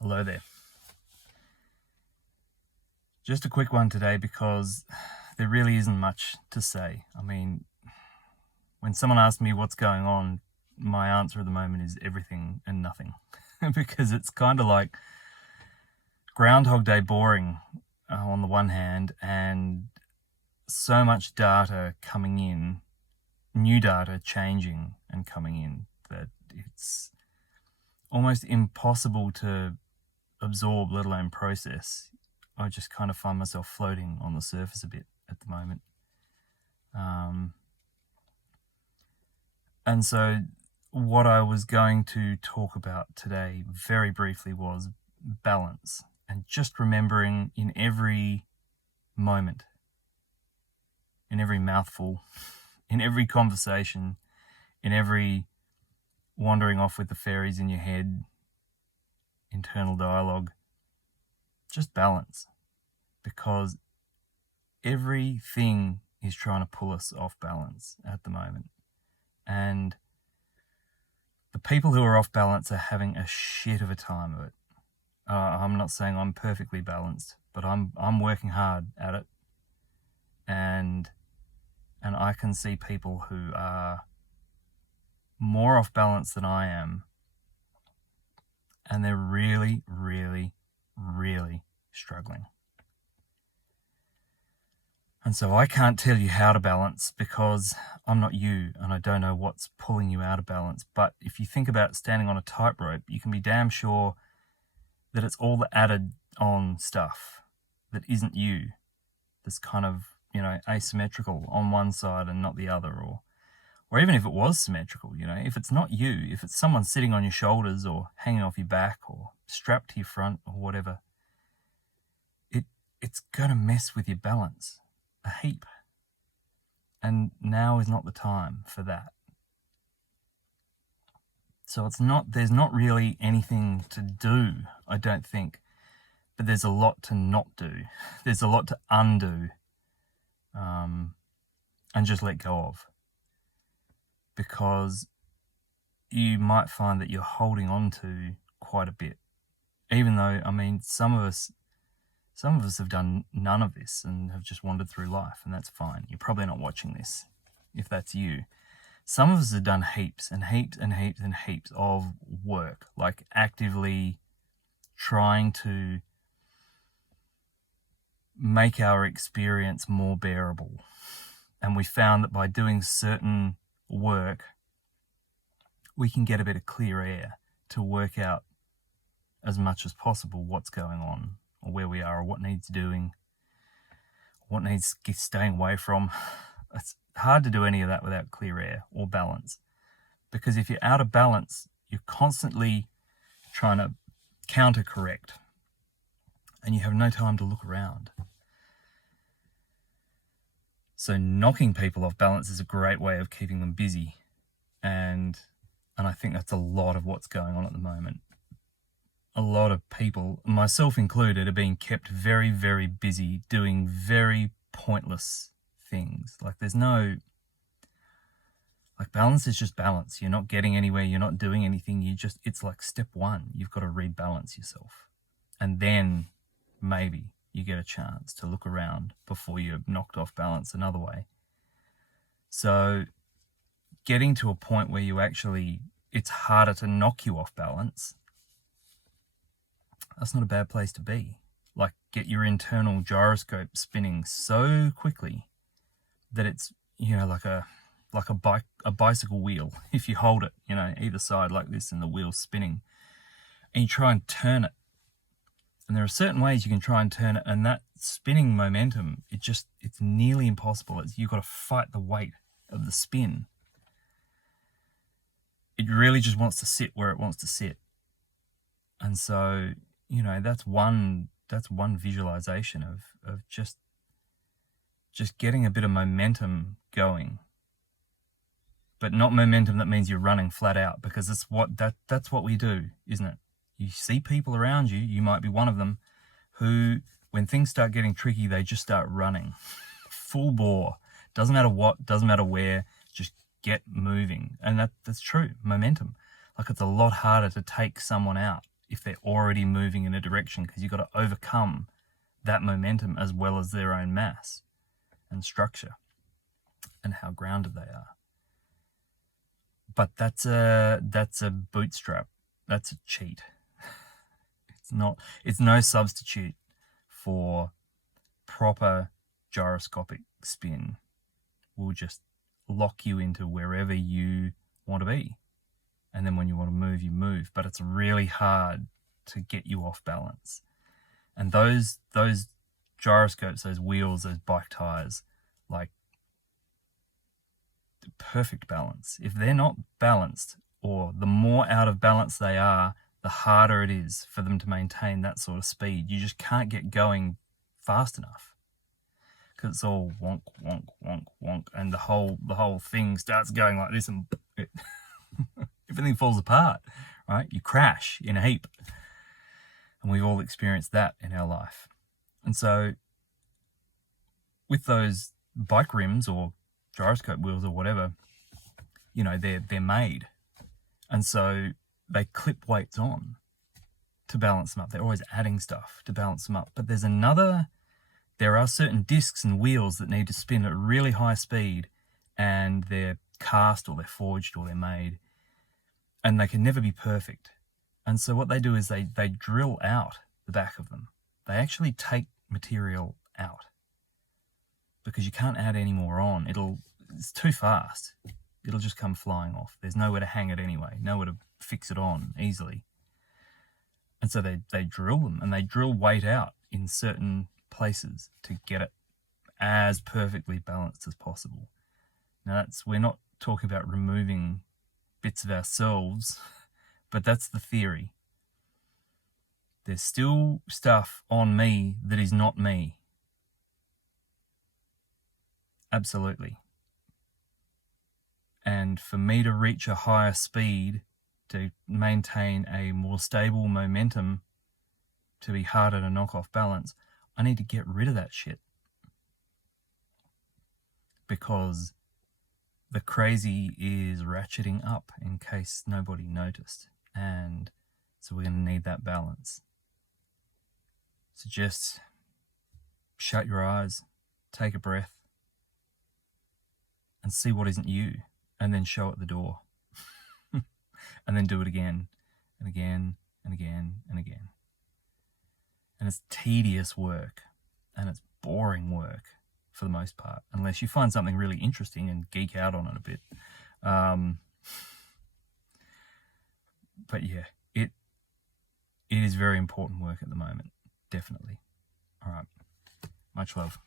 Hello there. Just a quick one today because there really isn't much to say. I mean, when someone asks me what's going on, my answer at the moment is everything and nothing. Because it's kind of like Groundhog Day boring on the one hand, and so much data coming in, new data changing and coming in, that it's almost impossible to absorb, let alone process. I just kind of find myself floating on the surface a bit at the moment. And so what I was going to talk about today very briefly was balance, and just remembering in every moment, in every mouthful, in every conversation, in every wandering off with the fairies in your head, internal dialogue, just balance, because everything is trying to pull us off balance at the moment. And the people who are off balance are having a shit of a time of it. I'm not saying I'm perfectly balanced, but I'm working hard at it, and I can see people who are more off balance than I am, and they're really, really, really struggling. And so I can't tell you how to balance, because I'm not you and I don't know what's pulling you out of balance. But if you think about standing on a tightrope, you can be damn sure that it's all the added on stuff that isn't you, that's kind of, asymmetrical on one side and not the other, or even if it was symmetrical, if it's not you, if it's someone sitting on your shoulders or hanging off your back or strapped to your front or whatever, it's going to mess with your balance a heap. And now is not the time for that. So there's not really anything to do, I don't think, but there's a lot to not do. There's a lot to undo, and just let go of. Because you might find that you're holding on to quite a bit, even though, some of us have done none of this and have just wandered through life, and that's fine. You're probably not watching this if that's you. Some of us have done heaps and heaps and heaps and heaps of work, like actively trying to make our experience more bearable. And we found that by doing certain work, we can get a bit of clear air to work out as much as possible what's going on, or where we are, or what needs doing, what needs staying away from. It's hard to do any of that without clear air or balance, because if you're out of balance, you're constantly trying to counter correct, and you have no time to look around. So knocking people off balance is a great way of keeping them busy, and I think that's a lot of what's going on at the moment. A lot of people, myself included, are being kept very, very busy doing very pointless things. Balance is just balance. You're not getting anywhere, you're not doing anything, it's like step one, you've got to rebalance yourself. And then maybe you get a chance to look around before you're knocked off balance another way. So getting to a point where it's harder to knock you off balance, that's not a bad place to be. Like, get your internal gyroscope spinning so quickly that it's, like a bicycle wheel. If you hold it, either side like this, and the wheel's spinning, and you try and turn it. And there are certain ways you can try and turn it, and that spinning momentum, it's nearly impossible. You've got to fight the weight of the spin. It really just wants to sit where it wants to sit. And so, that's one visualization of just getting a bit of momentum going. But not momentum that means you're running flat out, because that's what we do, isn't it? You see people around you, you might be one of them, who, when things start getting tricky, they just start running. Full bore. Doesn't matter what, doesn't matter where, just get moving. And that's true, momentum. Like, it's a lot harder to take someone out if they're already moving in a direction, because you've got to overcome that momentum as well as their own mass and structure and how grounded they are. But that's a bootstrap. That's a cheat. It's no substitute for proper gyroscopic spin. Will just lock you into wherever you want to be. And then when you want to move, you move. But it's really hard to get you off balance. And those gyroscopes, those wheels, those bike tires, like, perfect balance. If they're not balanced, or the more out of balance they are, the harder it is for them to maintain that sort of speed. You just can't get going fast enough because it's all wonk, wonk, wonk, wonk, and the whole thing starts going like this, and everything falls apart, right? You crash in a heap, and we've all experienced that in our life. And so with those bike rims or gyroscope wheels or whatever, they're made, and so they clip weights on to balance them up. They're always adding stuff to balance them up. But there are certain discs and wheels that need to spin at a really high speed, and they're cast or they're forged or they're made, and they can never be perfect. And so what they do is they drill out the back of them. They actually take material out because you can't add any more on. It's too fast. It'll just come flying off. There's nowhere to hang it anyway, nowhere to fix it on easily. And so they drill them, and they drill weight out in certain places to get it as perfectly balanced as possible. Now we're not talking about removing bits of ourselves, but that's the theory. There's still stuff on me that is not me. Absolutely. And for me to reach a higher speed, to maintain a more stable momentum, to be harder to knock off balance, I need to get rid of that shit. Because the crazy is ratcheting up, in case nobody noticed. And so we're going to need that balance. So just shut your eyes, take a breath, and see what isn't you, and then show it the door. And then do it again, and again, and again, and again. And it's tedious work, and it's boring work for the most part, unless you find something really interesting and geek out on it a bit. But yeah, it is very important work at the moment, definitely. All right, much love.